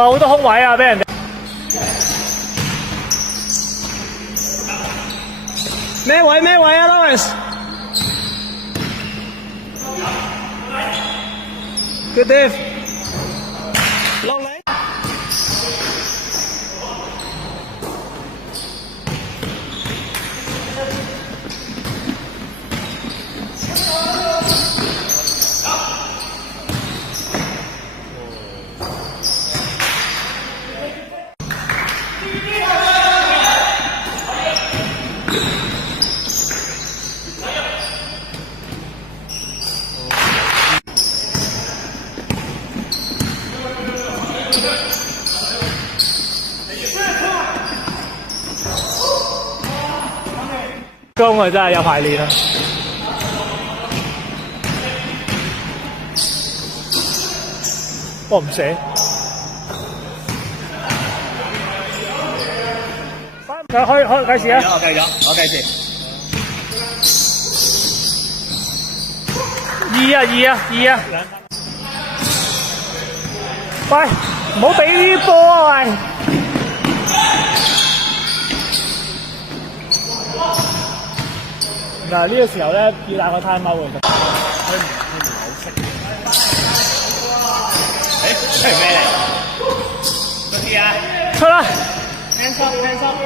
哇，好多空位啊，俾人哋。咩位咩位啊 ，Lawrence？Good dive。落嚟。功啊，真係有排練啊！我唔寫。開始啊！我計時。二啊！喂，唔好俾呢啲波啊！喂！嗱，呢個時候咧要打個 time out 嘅，佢唔係好識。出嚟咩嚟？嗰啲啊！出啦！ hands up！